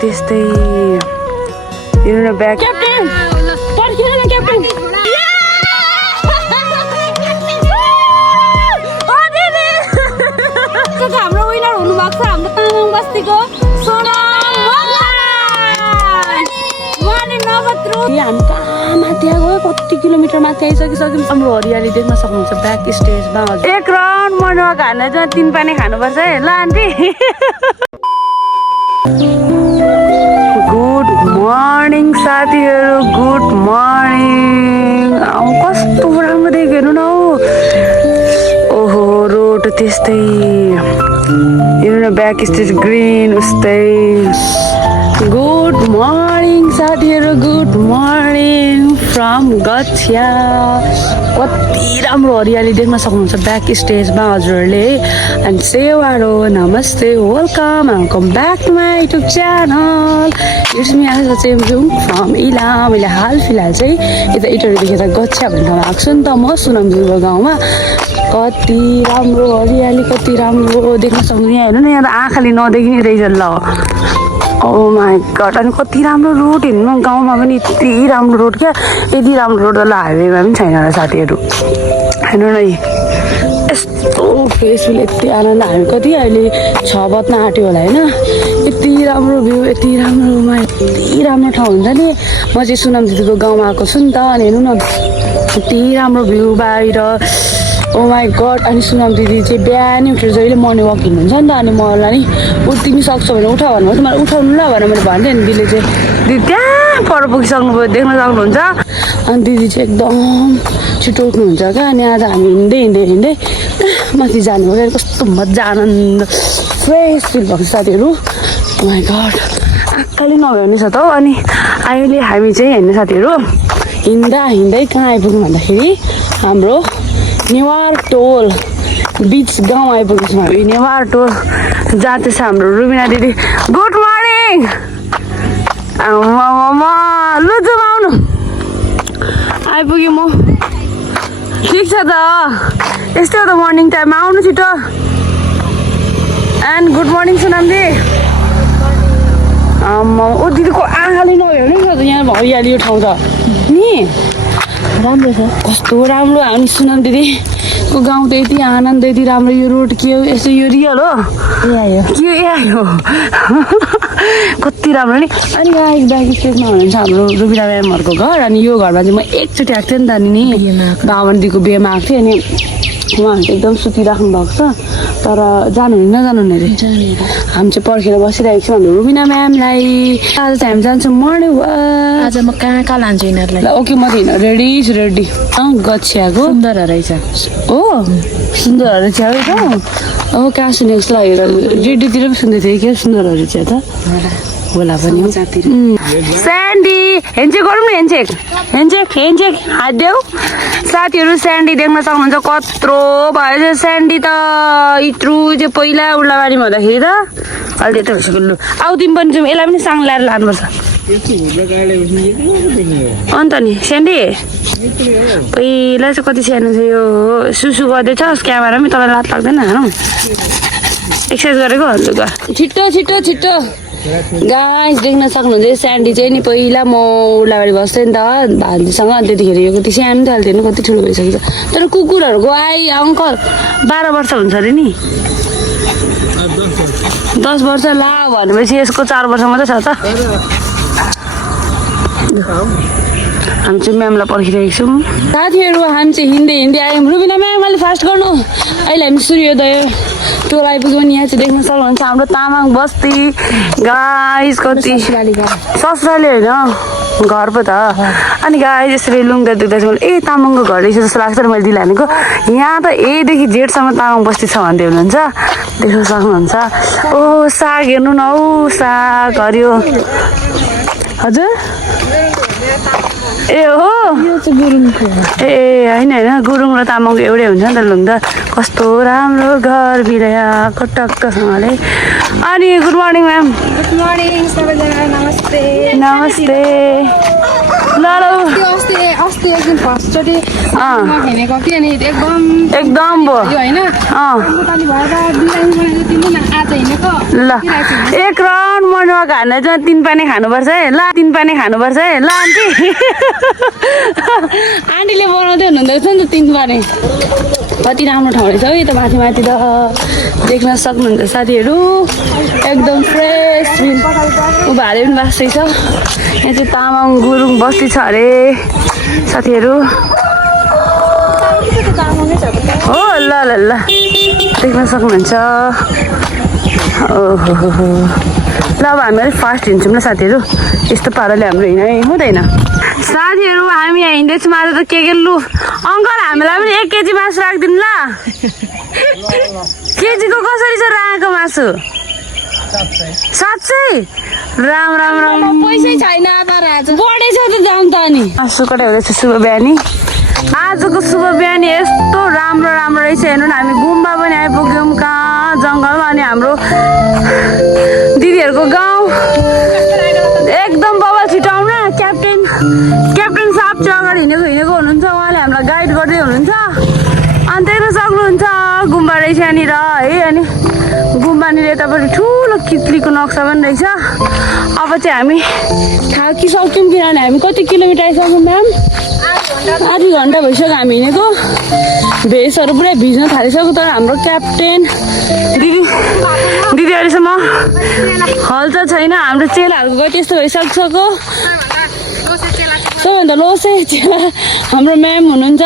त्यस्तै हेर्नु न ब्याग क्याप्टेन पर्खिनु न क्याप्टेन हाम्रो विनर हुनुभएको छ हाम्रो तामाङ बस्तीको सोनाम उहाँले नगद रु हामी कहाँ माथि आएको कति किलोमिटर माथि आइसकिसक्यौँ हाम्रो हरियाली देख्न सक्नुहुन्छ ब्याक स्टेजमा एक राउन्ड मर्निङ वाक हान्न चाहिँ 3 पानी खानुपर्छ है ल आन्टी गुड मर्निङ साथीहरू गुड मर्निङ कस्तो राम्रो देख्यो हेर्नु न ओहो रोड त्यस्तै हेर्नु न ब्याक स्टेज ग्रिन उस्तै गुड मर्निङ साथीहरू गुड मर्निङ फ्रम गछिया कति राम्रो हरियाली देख्न सक्नुहुन्छ ब्याक स्टेजमा हजुरहरूले एन्ड सेवारो नमस्ते welcome back to my YouTube channel it's me Asha Chemjung from Ilam मैले हाल फिलहाल चाहिँ यता इटरीदेखि यता गछिया भन्ने ठाउँमा आएको छु नि त म सुनामजुङको गाउँमा कति राम्रो हरियाली कति राम्रो देख्न सक्नुहुन्छ यहाँ हेर्नु न यहाँ त आँखाले नदेखिने रहेछ ल ओ माई गड अनि कति राम्रो रोड हेर्नु न गाउँमा पनि यति राम्रो रोड क्या यति राम्रो रोड त ल हाइवेमा पनि छैन होला साथीहरू हेर्नु न यस्तो फेसफुल यति आनन्द हामी कति अहिले 6 बज्न आँट्यो होला होइन यति राम्रो भ्यू यति राम्रोमा यति राम्रो ठाउँ हुन्छ नि म चाहिँ सुनाम दिदीको गाउँमा आएको छु नि त अनि हेर्नु न यति राम्रो भ्यू बाहिर ओ माई गड अनि सुनाम दिदी चाहिँ बिहानै उठेर जहिले मर्निङ वाक हिँड्नुहुन्छ नि त अनि मलाई नि तिमी सक्छौ भने उठा भन्नुभयो मलाई उठाउनु ल भनेर मैले भन्थेँ नि दिदीले चाहिँ दिदी त्यहाँ पर पुगिसक्नुभयो देख्न सक्नुहुन्छ अनि दिदी चाहिँ एकदम छिटो उठ्नुहुन्छ क्या अनि आज हामी हिँड्दै माथि जाने हो क्या कस्तो मजा आनन्द फ्रेस फिल भएको साथीहरू ओ माई गड आँखाले नभ्याउने छ त हौ अनि अहिले हामी चाहिँ हेर्ने साथीहरू हिँड्दै कहाँ आइपुग्यौँ भन्दाखेरि हाम्रो नेवार टोल बिच गाउँ आइपुगेको छौँ हामी नेवार टोल जाँदैछ हाम्रो रुबिना दिदी गुड मर्निङ लु जाउँ आउनु आइपुगेँ म ठिक छ त यस्तै हो त मर्निङ टाइममा आउनु छिटो एन्ड गुड मर्निङ सुनाम दिदी ओ दिदीको आँखाले नभ्याउने नि त यहाँ हरियाली ठाउँ त नि राम्रो छ कस्तो राम्रो हामी सुनाम दिदीको गाउँ त यति आनन्द यति राम्रो यो रोड के हो यस्तो यो रियल हो के आयो कति राम्रो नि अनि यहाँ ब्याक स्टेजमा हुनुहुन्छ हाम्रो रुबिना म्यामहरूको घर अनि यो घरमा चाहिँ म एकचोटि आएको थिएँ नि त नि बाबन दिदीको बिहेमा आएको थिएँ अनि उहाँहरू चाहिँ एकदम सुतिराख्नु भएको छ तर जानुहुने नजानु हुने अरे हामी चाहिँ पर्खेर बसिरहेको छौँ हाम्रो रुबिना म्यामलाई आज चाहिँ हामी जान्छौँ मर्निङ आज म कहाँ लान्छु यिनीहरूलाई ओके म त रेडी छु रेडी गछियाको सुन्दर रहेछ हो सुन्दर रहेछ त ओ कहाँ सुनेको जस्तो लागेर रेडियोतिर पनि सुन्दै थिएँ क्या सुन्दर रहेछ त होला पनि स्यान्डी हेन्चेक गरौँ न हेन्चेक हात देऊ साथीहरू स्यान्डी देख्न सक्नुहुन्छ कत्रो भएछ स्यान्डी त इत्रु चाहिँ पहिला उर्लाबारीमा हुँदाखेरि त अहिले त भइसक्यो लु आउ तिमी पनि जाउँ यसलाई पनि साङ ल्याएर लानुपर्छ अन्त नि स्यान्डी पहिला चाहिँ कति सानो थियो यो सुसु गर्दैछ क्यामेरा पनि तपाईँलाई लात लाग्दैन हारौँ एक्सर्साइज गरेको छिट्टो गाइस देख्न सक्नुहुन्छ स्यान्डी चाहिँ नि पहिला म उर्लाबारी बस्थेँ नि त भान्जीसँग त्यतिखेर यो कति सानो थाल्थ्यो नि कति ठुलो भइसकेको छ तर कुकुरहरूको अङ्कल 12 वर्ष हुन्छ अरे नि 10 वर्ष ला भनेपछि यसको 4 वर्ष मात्रै छ त हामी चाहिँ म्यामलाई पर्खिरहेको छौँ साथीहरू हामी चाहिँ हिँड्दै आयौँ रुबिना म्याम अलि फास्ट गर्नु अहिले हामी सूर्योदय टोल आइपुग्यौँ यहाँ चाहिँ देख्न सक्नुहुन्छ हाम्रो तामाङ बस्ती गाइस कति ससुराले होइन घर पो त अनि गाइस यसरी लुङ्गा देख्दा चाहिँ ए तामाङको घर रहेछ जस्तो लाग्छ मैले दिदी हानेको यहाँ त एदेखि जेठसम्म तामाङ बस्ती छ भन्दै हुनुहुन्छ देख्न सक्नुहुन्छ ओ साग हेर्नु न औ साग हरियो हजुर ए हो यो चाहिँ गुरुङको ए होइन होइन गुरुङ र तामाङको एउटै हुन्छ नि त लुङ त कस्तो राम्रो घर बिरयाको टक्कसँगले अनि good morning ma'am good morning सबैजना नमस्ते नमस्ते ल ल अस्ति एकदिन फर्स्टचोटि खेलेको कि अनि एकदम भयो होइन नेपाली भएर बिरामी तिमी आज हिँडेको ल एक राउन्ड मर्निङमा हाल्न चाहिँ 3 पानी खानुपर्छ है ल 3 पानी खानुपर्छ है ल आन्टी आन्टीले बनाउँदै हुनुहुँदो रहेछ नि त 3 पानी कति राम्रो ठाउँ रहेछ है त माथि माथि त देख्न सक्नुहुन्छ साथीहरू एकदम फ्रेस उभाले पनि बाँच्दैछ यहाँ चाहिँ तामाङ गुरुङ बस्ती छ अरे साथीहरू हो ल ल ल देख्न सक्नुहुन्छ ओहो ल अब हामी अलिक फास्ट हिँड्छौँ ल साथीहरू यस्तो पाराले हाम्रो हिँडाइ हुँदैन साथीहरू हामी यहाँ हिँड्दैछौँ आज त के लु अङ्कल हामीलाई पनि 1 केजी मासु राखिदिनु ल केजीको कसरी छ राखेको मासु 700 राम राम राम पैसै छैन तर आज बढेछ त दाम त अनि मासु कटा हुँदैछ शुभ बिहानी आजको शुभ बिहानी यस्तो राम्रो राम्रो रहेछ हेर्नु न हामी गुम्बा पनि आइपुग्यौँ कहाँ जङ्गलमा अनि हाम्रो दिदीहरूको गाउँ एकदम बबल छिटाउन क्याप्टेन साहब चाहिँ अगाडि हिँडेको हुनुहुन्छ उहाँले हामीलाई गाइड गर्दै हुनुहुन्छ अनि देख्न सक्नुहुन्छ गुम्बा रहेछ यहाँनिर है अनि गुम्बानिर यतापट्टि ठुलो कित्लीको नक्सा पनि रहेछ अब चाहिँ हामी थाकिसक्यौँ किनभने हामी कति किलोमिटर आइसक्यौँ म्याम आधी घन्टा भइसक्यो हामी हिँडेको भेषहरू पुरै भिज्न थालिसक्यो तर हाम्रो क्याप्टेन दिदी अहिलेसम्म हल्चल छैन हाम्रो चेलाहरूको गति यस्तो भइसकिसक्यो सबैभन्दा लोसे चेला हाम्रो म्याम हुनुहुन्छ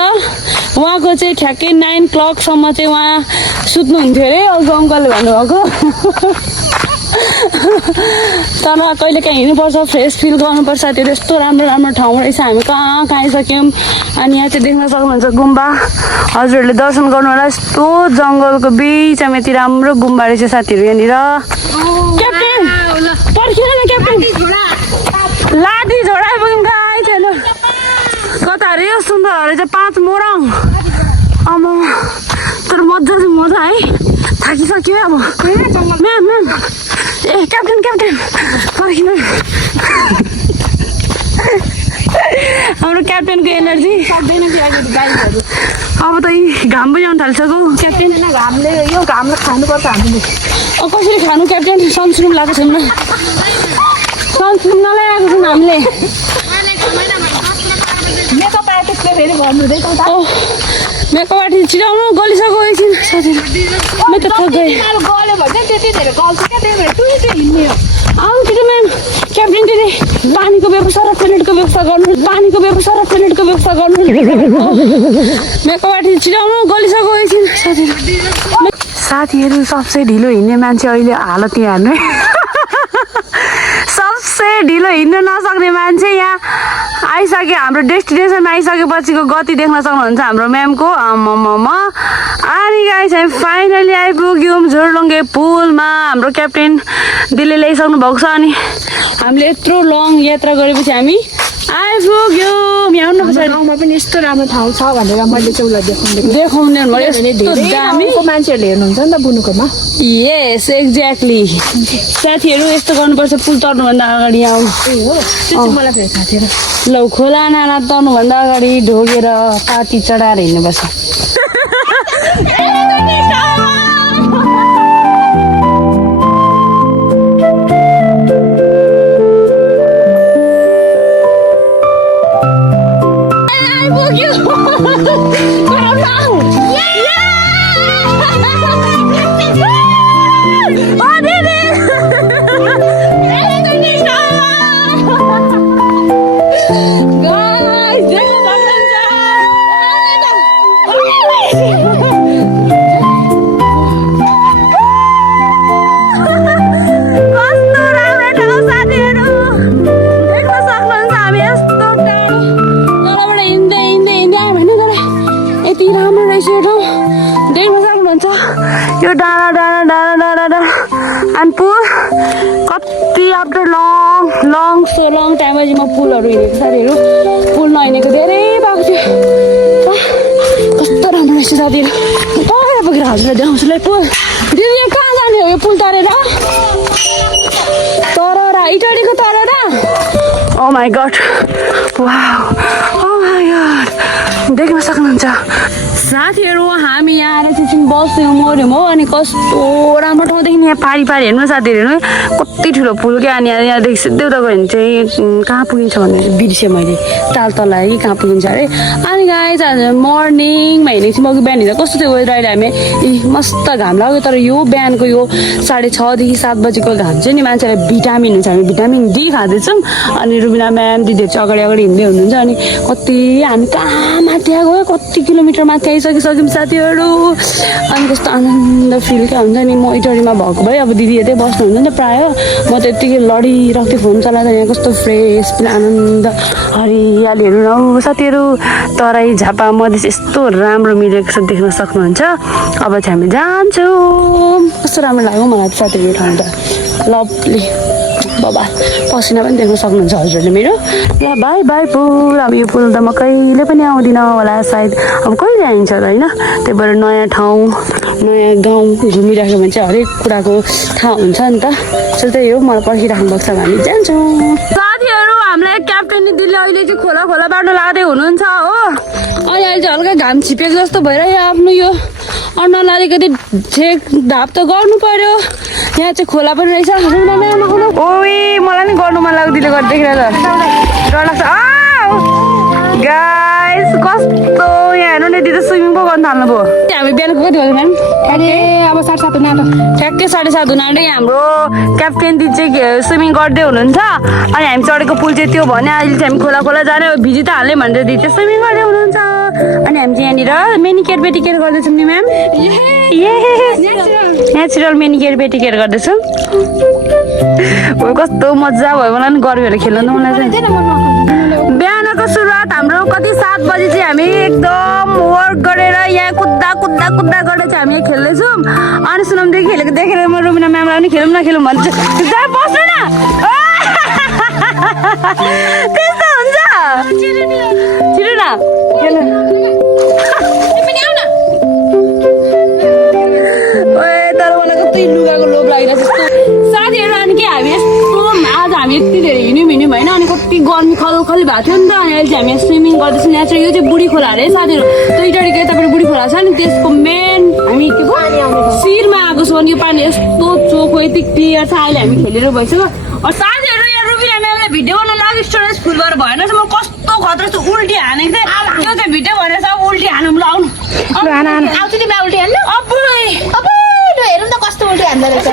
उहाँको चाहिँ ठ्याक्कै 9 क्लकसम्म चाहिँ उहाँ सुत्नुहुन्थ्यो अरे अघि अङ्कलले भन्नुभएको तर कहिले काहीँ हिँड्नुपर्छ फ्रेस फिल गर्नुपर्छ त्यो यस्तो राम्रो राम्रो ठाउँ रहेछ हामी कहाँ आइसक्यौँ अनि यहाँ चाहिँ देख्न सक्नुहुन्छ गुम्बा हजुरहरूले दर्शन गर्नु होला यस्तो जङ्गलको बिचमा यति राम्रो गुम्बा रहेछ साथीहरू यहाँनिर क्याप्टेन पर्खिनु न क्याप्टेन लादी झोडा आइपुग्यौँ कहाँ छैन कता अरे यो सुन्दर रहेछ 5 मोरङ आमा तर मजा चाहिँ मजा है थाकिसक्यो अब म्याम ए क्याप्टेन पर्खिनु हाम्रो क्याप्टेनको एनर्जी सक्दैन कि अहिले गाडीहरू अब त यी घाम पनि आउनु थालिसक्यो क्याप्टेन यो घामले खानुपर्छ हामीले कसरी खानु क्याप्टेन सनस्क्रिन लगाएको छैन सनस्क्रिन नलागेको छौँ हामीले मेकअप आर्टिस्टले फेरि भन्नुहुँदैछ मेकअप आर्टिस्ट छिराउनु गलिसक्यो एकछिन साथीहरू म त थक गएँ गल्यो भने त्यति धेरै गल्छ क्या त्यही भएर टुरिस्ट हिँड्ने हो आउनु छिटो म्याम क्याप्टेन दिदी पानीको व्यवस्था र टोइलेटको व्यवस्था गर्नु मेकअप आर्टिस्ट छिराउनु गलिसक्यो एकछिन साथीहरू सबसे ढिलो हिँड्ने मान्छे अहिले हालत यहाँ हेर्नु सबसे ढिलो हिँड्न नसक्ने मान्छे यहाँ आइसक्यो हाम्रो डेस्टिनेसनमा आइसकेपछिको गति देख्न सक्नुहुन्छ हाम्रो म्यामको आम्मामा अनि गाइस हामी फाइनली आइपुग्यौँ झोरलुङ्गे पुलमा हाम्रो क्याप्टेन दिदीले ल्याइसक्नु भएको छ अनि हामीले यत्रो लङ यात्रा गरेपछि हामी आइपुग्यौँ यहाँ आउनु पछाडि गाउँमा पनि यस्तो राम्रो ठाउँ छ भनेर मैले चाहिँ उसलाई देखाउने यस्तो दामी मान्छेहरूले हेर्नुहुन्छ नि त बुनुकोमा यस एक्ज्याक्टली साथीहरू यस्तो गर्नुपर्छ पुल तर्नुभन्दा अगाडि आउनु हो त्यो चाहिँ मलाई फेरि थाहा थिएन लौ खोला नाला तर्नुभन्दा अगाडि ढोगेर पाती चढाएर हिँड्नुपर्छ अनि पुल कति आफ्टर लङ टाइमपछि म पुलहरू हिँडेको साथीहरू पुल नहिँडेको धेरै भएको थियो कस्तो राम्रो रहेछ साथीहरू तर पुगेर हजुरलाई देखाउँछु ल पुल दिदी यहाँ कहाँ जाने हो यो पुल तरेर इटालीको तरेर ओ माई गड देख्न सक्नुहुन्छ साथीहरू हामी यहाँ आएर चाहिँ बस्यौँ मऱ्यौँ हो अनि कस्तो राम्रो ठाउँदेखि यहाँ पारी हेर्नु साथीहरू हेर्नु कति ठुलो पुल क्या अनि यहाँदेखि सिधै उता गयो भने चाहिँ कहाँ पुगिन्छ भन्ने बिर्सेँ मैले ताल तल आयो कि कहाँ पुगिन्छ अरे अनि गाइस आज मर्निङमा हिँडेको थियौँ अघि बिहान हिँड्दा कस्तो थियो वेदर अहिले हामी मस्त घाम लाग्यो तर यो बिहानको यो 6:30 देखि 7 बजीको घाम चाहिँ नि मान्छेलाई भिटामिन हुन्छ हामी भिटामिन डी खाँदैछौँ अनि रुबिना म्याम दिदीहरू चाहिँ अगाडि हिँड्दै हुनुहुन्छ अनि कति हामी कहाँ माथि आएको कति किलोमिटर माथि आइसकिसक्यौँ साथीहरू अनि कस्तो आनन्द फिल क्या हुन्छ नि म इटरीमा भएको भए अब दिदी यतै बस्नुहुन्छ नि त प्रायः म त यत्तिकै लडिरहेको थिएँ फोन चलाउँदा यहाँ कस्तो फ्रेस पनि आनन्द हरियालीहरू न साथीहरू तराई झापा मधेस यस्तो राम्रो मिलेको छ देख्न सक्नुहुन्छ अब चाहिँ हामी जान्छौँ कस्तो राम्रो लाग्यो मलाई साथीहरू यो ठाउँ त लभली बाबा पसिना पनि देख्न सक्नुहुन्छ हजुरले मेरो या बाई बाई पुल अब यो पुल त म कहिले पनि आउँदिनँ होला सायद अब कहिले आइन्छ त होइन त्यही भएर नयाँ ठाउँ नयाँ गाउँ घुमिराख्यो भने चाहिँ हरेक कुराको थाहा हुन्छ नि त सो त्यही हो मलाई पर्खिराख्नु भएको छ हामी जान्छौँ साथीहरू हामीलाई क्याप्टेन दिदीले अहिले चाहिँ खोला बाटो लाँदै हुनुहुन्छ हो अनि अहिले चाहिँ हल्का घाम छिपेको जस्तो भइरह्यो आफ्नो यो अनुहार अलिकति छेक धाप त गर्नु पर्यो यहाँ चाहिँ खोला पनि रहेछ ओइ मलाई नि गर्नु मन लाग्दिले गर्दाखेरि त डर लाग्छ गाइस कस्तो यहाँ हेर्नु नि दिदी स्विमिङ पो गर्नु थाल्नु भयो हामी बिहानको कति बज्यो म्याम अब 7:30 हुन आँट्यो ठ्याक्कै 7:30 हुन आँट्यो हाम्रो क्याप्टेन दिदी चाहिँ स्विमिङ गर्दै हुनुहुन्छ अनि हामी चढेको पुल चाहिँ त्यो भने अहिले चाहिँ हामी खोला जाने भिजी त हाल्ने भनेर दिदी चाहिँ स्विमिङ गर्दै हुनुहुन्छ अनि हामी चाहिँ यहाँनिर मेनिकेयर पेटिकेयर गर्दैछौँ नि म्याम नेचुरल मेनिकेयर पेटिकेयर गर्दैछौँ कस्तो मजा भयो मलाई पनि गर्मीहरू खेल्नु त मलाई चाहिँ बिहानको सुरुवात हाम्रो कति 7 बजी चाहिँ हामी एकदम वर्क गरेर यहाँ कुद्दा गरेर चाहिँ हामी खेल्दैछौँ अनि सुनामदेखि खेलेको देखेर म रुबिना म्यामलाई पनि खेलौँ नखेलौँ भन्छ बस्नु न त्यस्तो हुन्छ छिटो न तर मलाई कति लुगाको लोभ लागिरहेको छ साथीहरू अनि के हामी यस्तो आज हामी यति धेरै हिँड्यौँ होइन अनि कति गर्मी खलखली भएको थियो नि त अनि अहिले चाहिँ हामी स्विमिङ गर्दैछौँ यहाँ चाहिँ यो चाहिँ बुढी खोला अरे साथीहरू त्यो इटालीको यतापट्टि बुढी खोला छ नि त्यसको मेन हामी के भयो शिरमा आएको छौँ अनि यो पानी यस्तो चोखो यति क्लियर छ अहिले हामी खेलेर भइसक्यो साथीहरू यहाँ रुबिना म्यामले भिडियो बनाउनु लागि स्टोरेज फुल भएर भएन म कस्तो खतरा छ उल्टी हानेको थिएँ त्यो चाहिँ भिडियो भनेर छ उल्टी हानौँ ल आउनु आउँछु नि उल्टी हाल्नु अब हेरौँ त कस्तो उल्टी हान्दो रहेछ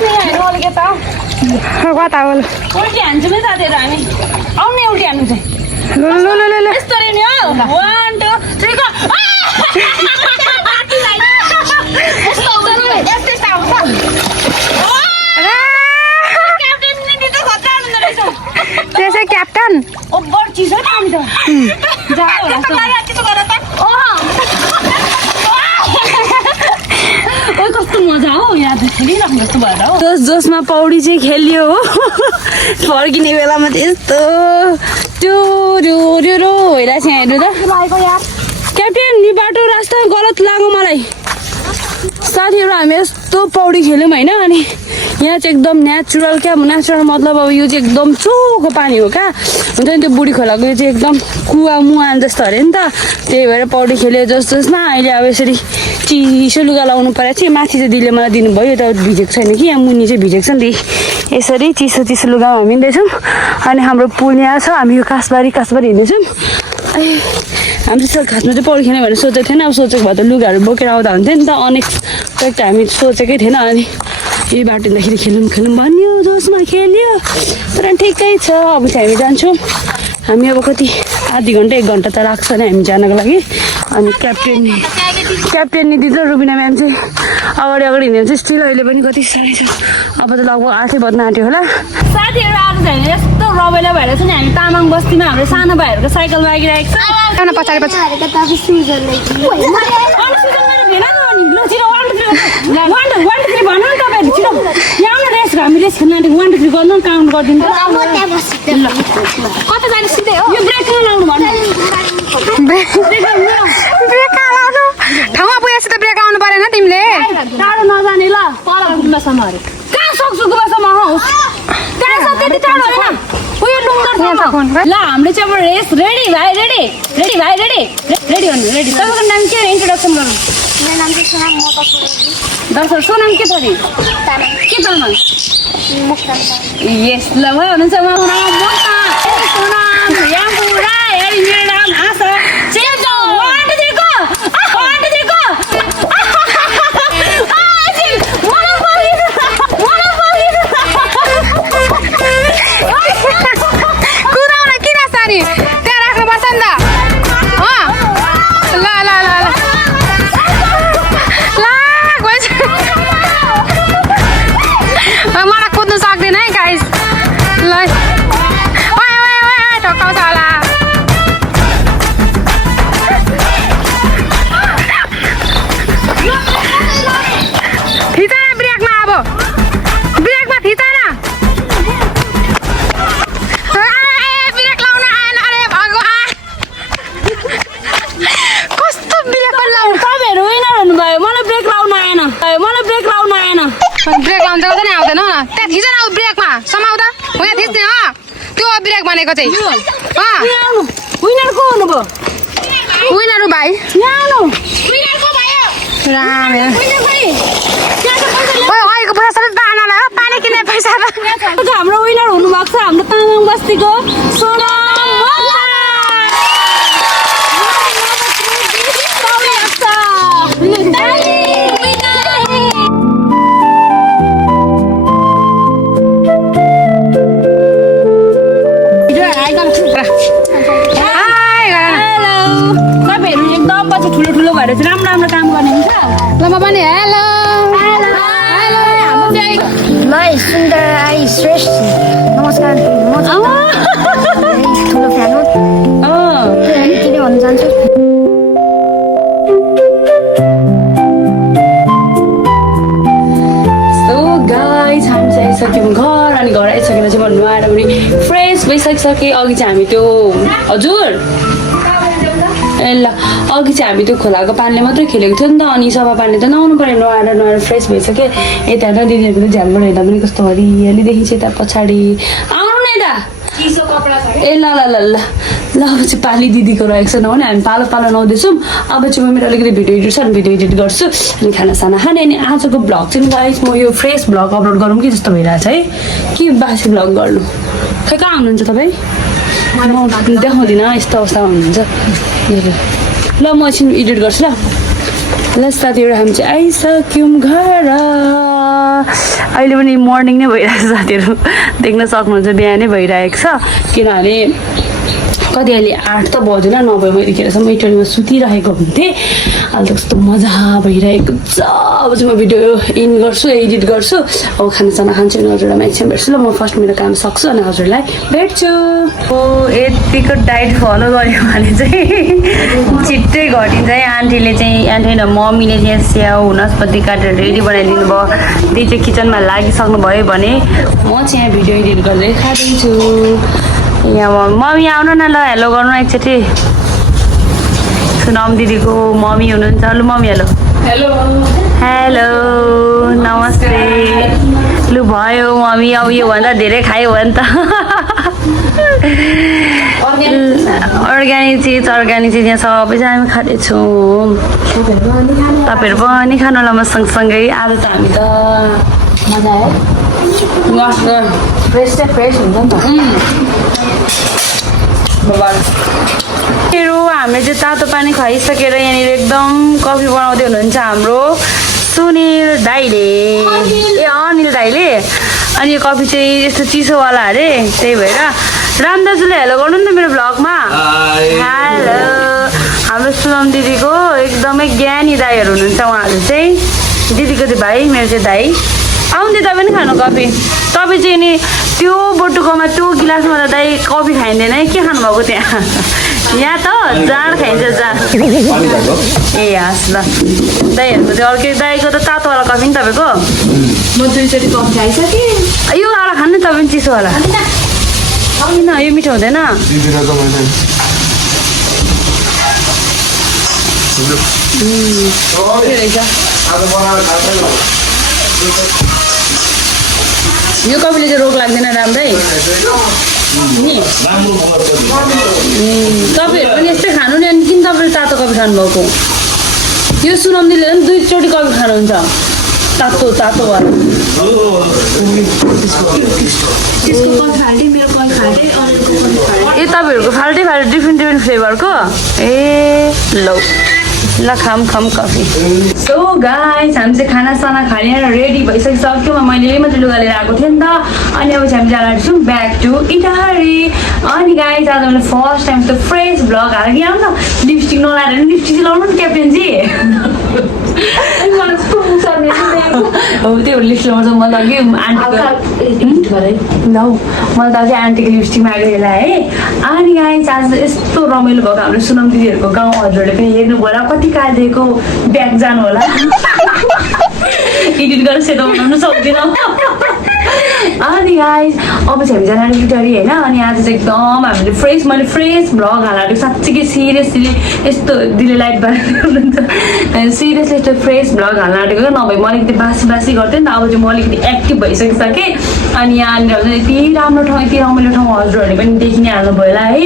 उल्टी हान्छौँ नि साथीहरू हामी आउने उल्टी हान्नु चाहिँ यस्तो रे नि हो 1 2 3 गो त्यसै क्याप्टन ओभर चिसो नि हामी त कस्तो मजा हो यहाँ त खेलिराख्नु जस्तो भएर हो जोसमा पौडी चाहिँ खेलियो हो फर्किने बेलामा त यस्तो त्यो भइरहेको छ यहाँ हेर्नु त क्याप्टेन यो बाटो रास्ता गलत लाग्यो मलाई साथीहरू हामी यस्तो पौडी खेल्यौँ होइन अनि यहाँ चाहिँ एकदम नेचुरल क्या नेचुरल मतलब अब यो चाहिँ एकदम चोखो पानी हो क्या हुन्छ नि त्यो बुढी खोलाको यो चाहिँ एकदम कुवा मुहान जस्तो अरे नि त त्यही भएर पौडी खेल्यो जसमा अहिले अब यसरी चिसो लुगा लाउनु परेको थियो माथि चाहिँ दिदीले मलाई दिनुभयो यो त भिजेको छैन कि यहाँ मुनि चाहिँ भिजेको छ नि यसरी चिसो लुगा हामी हिँड्दैछौँ अनि हाम्रो पुल यहाँ छ हामी यो कासबारी हिँड्दैछौँ हाम्रो चाहिँ खासमा चाहिँ पौडी खेल्ने भनेर सोचेको थिएन अब सोचेको भए त लुगाहरू बोकेर आउँदा हुन्थ्यो नि त अनेक हामी सोचेकै थिएन अनि यही बाटो हिँड्दाखेरि खेलौँ भन्यो जोसमा खेल्यो तर ठिकै छ अब चाहिँ हामी जान्छौँ हामी अब कति आधी घन्टा 1 घन्टा त लाग्छ नि हामी जानको लागि अनि क्याप्टेन दिदी र रुबिना म्याम चाहिँ अगाडि हिँड्यो चाहिँ स्टिल अहिले पनि कति साह्रै छ अब त लगभग 8 बज्न आँट्यो होला साथीहरू आज चाहिँ यस्तो रमाइलो भएर चाहिँ हामी तामाङ बस्तीमा हाम्रो सानो भाइहरूको साइकल लागिरहेको छ पछाडि भनौँ न तपाईँहरू छिटो यहाँ रेस हामीले खेल्न 1 2 3 गर्नु काउन्ट गर्दिन्छ कता जाने सिधै हो यो ब्रेक कहाँ लाउनु भन्नु ब्रेक कहाँ लाउनु ठाउँमा पुगेपछि त ब्रेक लाउनु परेन तिमीले टाढो नजाने ल पर गुम्बासम्म अरे कहाँ सक्छु गुबासम्म होस् त्यहाँ छ त्यति टाढो होइन उयो लुङ्गर ल हामीले चाहिँ अब रेस रेडी भाइ रेडी रेडी भाइ रेडी रेडी भन्नु रेडी तपाईँको नाम के इन्ट्रोडक्सन गर्नु मेरो नाम चाहिँ सोनाम म त दर्शक सोनाम के छ नि के तामाङ यस ल भयो हुनुहुन्छ म सोनाम यहाँ पुरा हेरी मेरो नाम आशा चेन्ज 1 2 3 को 1 2 3 को कुदाउन किन सारी त्यहाँ राख्नुपर्छ नि त ल ल ल ल मलाई कुद्नु सक्दैन है गाइस ल ठोक्काउँछ होला थिच न ब्रेकमा अब ब्रेकमा थिच न ब्रेक लाउन आएन अरे भगवान् कस्तो ब्रेक लाउनु तपाईँहरू विनर हुनुभयो मलाई ब्रेक लाउन आएन ब्रेक लाउन आउँदैन न त्यहाँ थिच न ब्रेकमा समाउँदा हो यहाँ थिच्ने त्यो ब्रेक भनेको चाहिँ विनर को हुनुभयो विनर भाइ अहिलेको पैसा सबै बाँड्न लाग्यो पानी किन्ने पैसा त हाम्रो विनर हुनुभएको छ हाम्रो तामाङ बस्तीको सोनाम ठुलो भएर चाहिँ राम्रो काम गर्ने हुन्छ ल म पनि हेलो म सुन्दर आई श्रेष्ठ नमस्कार म ठुलो फ्यान हो के भन्न चाहन्छु गाइस हामी चाहिँ आइसक्यौँ घर अनि घर आइसकेर चाहिँ म नुहाएर पनि फ्रेस भइसकिसकेँ अघि चाहिँ हामी त्यो हजुर ए ल अघि चाहिँ हामी त्यो खोलाको पानीले मात्रै खेलेको थियो नि त अनि सफा पानीले त नआउनु पऱ्यो नुहाएर फ्रेस भइसक्यो यता त दिदीहरूको त झ्यालबाट हेर्दा पनि कस्तो हरियाली देखिन्छ यता पछाडि आउनु न यता ए ल ल ल ल ल अब चाहिँ पाली दिदीको रहेको छ नहुने हामी पालो नुहाउँदैछौँ अब चाहिँ म मेरो अलिकति भिडियो एडिट छ अनि भिडियो एडिट गर्छु अनि खानासाना खाने अनि आजको भ्लग चाहिँ गाइस म यो फ्रेस भ्लग अपलोड गरौँ कि जस्तो भइरहेको छ है के बासी भ्लग गर्नु खै कहाँ हुनुहुन्छ तपाईँ देखाउँदिनँ यस्तो अवस्था हुनुहुन्छ ल म एकछिन एडिट गर्छु ल साथीहरू हामी चाहिँ आइसक्यौँ घर अहिले पनि मर्निङ नै भइरहेको छ साथीहरू देख्न सक्नुहुन्छ बिहानै भइरहेको छ किनभने कति अहिले 8 त बजेन 9 बजे मैले खेरसम्म इटलीमा सुतिरहेको हुन्थेँ अहिले त कस्तो मजा भइरहेको छ अब चाहिँ म भिडियो इन गर्छु एडिट गर्छु अब खानासाना खान्छु अनि हजुरलाई एकछिन भेट्छु ल म फर्स्ट मेरो काम सक्छु अनि हजुरलाई भेट्छु यतिको डाइट फलो गऱ्यो भने चाहिँ छिट्टै घटिन्छ है आन्टीले चाहिँ मम्मीले चाहिँ स्याउ नस्पति काटेर रेडी बनाइदिनु भयो त्यही चाहिँ किचनमा लागिसक्नु भयो भने म चाहिँ यहाँ भिडियो एडिट गर्दै खाँदैछु यहाँ मम्मी आउनु न ल हेलो गर्नु एकचोटि सुनाम दिदीको मम्मी हुनुहुन्छ लु मम्मी हेलो हेलो नमस्ते लु भयो मम्मी अब योभन्दा धेरै खायो भने त अर्ग्यानिक चिज यहाँ सबैजना हामी खाँदैछौँ तपाईँहरू पनि खानु होला म सँगसँगै आज त हामी त मजा आयो फ्रेस हुन्छ नि त हामीले चाहिँ तातो पानी खुवाइसकेर यहाँनिर एकदम कफी बनाउँदै हुनुहुन्छ हाम्रो सुनिल दाइले ए अनिल दाइले अनि यो कफी चाहिँ यस्तो चिसोवाला अरे त्यही भएर राम दाजुले हेलो गर्नु नि त मेरो भ्लगमा हेलो हाम्रो सुनम दिदीको एकदमै ज्ञानी दाइहरू हुनुहुन्छ उहाँहरू चाहिँ दिदीको चाहिँ भाइ मेरो चाहिँ दाइ आउँदै तपाईँ पनि खानु कफी तपाईँ चाहिँ नि त्यो बटुकोमा त्यो गिलासमा त दाइ कफी खाइँदैन है के खानुभएको त्यहाँ यहाँ त जाँड खाइन्छ जाँड ए हाँस ल दाईहरूको चाहिँ अर्कै दाईको त तातोवाला कफी नि तपाईँको म 2 चोटि कफी खाइसकेँ यो वाला खानु नि तपाईँ चिसोवाला किन यो मिठो हुँदैन यो कफीले चाहिँ रोग लाग्दैन राम्रै नि तपाईँहरू पनि यस्तै खानु नि अनि किन तपाईँले तातो कफी खानुभएको यो सुनम्दीले पनि 2 चोटि कफी खानुहुन्छ तातो तातोवाला ए तपाईँहरूको फाल्टै फाल्टै डिफ्रेन्ट फ्लेभरको ए लौ ल खाम कफी सो गाइस हामी चाहिँ खानासाना खानेर रेडी भइसकिसक्यो मैले मात्रै लुगा लिएर आएको थिएँ नि त अनि अब चाहिँ हामी जान आँट्छौँ ब्याक टु इटाहारी अनि गाइस आज मैले फर्स्ट टाइम त फ्रेस भ्लग हालेर कि आउनु लिपस्टिक नलाएर लिपस्टिक चाहिँ लाउनु नि क्याप्टेनजी हो त्यो लिपस्टिक लगाउँछ म लग्यो आन्टीको ल मैले त अझै आन्टीको लिपस्टिक मागेर ल्याएँ अनि गाइस आज यस्तो रमाइलो भएको हाम्रो सुनम दिदीहरूको गाउँ हजुरहरूले पनि हेर्नु होला कति कालिदिएको ब्याग जानु होला एडिट गरेर सेतो बनाउनु सक्दिनँ अनि गाइस अब चाहिँ हामी जान इटारी होइन अनि आज चाहिँ एकदम हामीले मैले फ्रेस भ्लग हालेको साँच्चीकै सिरियसली यस्तो दिले लाइट बालेर हुनुहुन्छ सिरियसली यस्तो फ्रेस भ्लग हाल्न आँटेको नभए म अलिकति बासी गर्थेँ नि त अब चाहिँ म अलिकति एक्टिभ भइसकिसकेँ अनि यहाँनिर यति राम्रो ठाउँ यति रमाइलो ठाउँ हजुरहरूले पनि देखि नै हाल्नुभयो होला है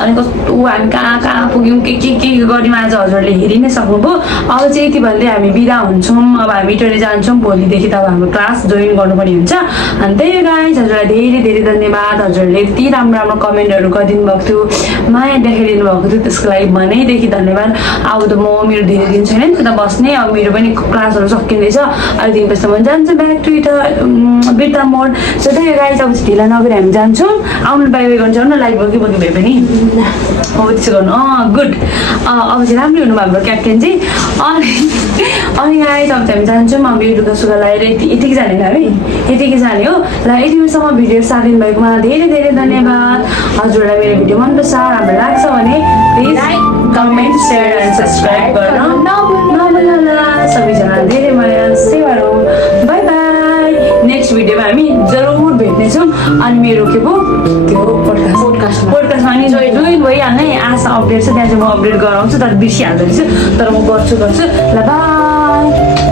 अनि कस्तो हामी कहाँ पुग्यौँ के गऱ्यौँ आज हजुरहरूले हेरि नै सक्नुभयो अब चाहिँ यति भन्दै हामी बिदा हुन्छौँ अब हामी इटरी जान्छौँ भोलिदेखि त अब हाम्रो क्लास जोइन गर्नुपर्ने हुन्छ अनि त्यही गाइस हजुरलाई धेरै धेरै धन्यवाद हजुरहरूले यति राम्रो कमेन्टहरू गरिदिनु भएको थियो माया देखाइदिनु भएको थियो त्यसको लागि मनैदेखि धन्यवाद अब त म मेरो धेरै दिन छैन नि त बस्ने अब मेरो पनि क्लासहरू सकिँदैछ अहिले दिनपछि म जान्छु back to Birtamod so त्यही गाइस अब ढिला नगरी हामी जान्छौँ आउनु बाई गर्छौँ न लाइभ बोकी भए पनि हो त्यसो गर्नु गुड अब चाहिँ राम्रै हुनुभयो हाम्रो क्याप्टेनजी अनि गाइस अब चाहिँ हामी जान्छौँ अब यो लुगा सुगा लगाएर यतिकै जाने हामी यतिकै जाने हो ल यति बेरसम्म भिडियो साथ दिनुभएकोमा धेरै धेरै धन्यवाद हजुरहरूलाई मेरो भिडियो मनपर्छ राम्रो लाग्छ भने please like comment share and subscribe गर्न नभुल्नुहोला सबैजना धेरै माया सेवा रौँ बाई बाई नेक्स्ट भिडियोमा हामी जरुर भेट्नेछौँ अनि मेरो के पो त्यो पोडकास्टमा अनि जोइन भइहाल्ने आशा अपडेट छ त्यहाँ चाहिँ म अपडेट गराउँछु तर बिर्सिहाल्दो रहेछु तर म गर्छु ल बाई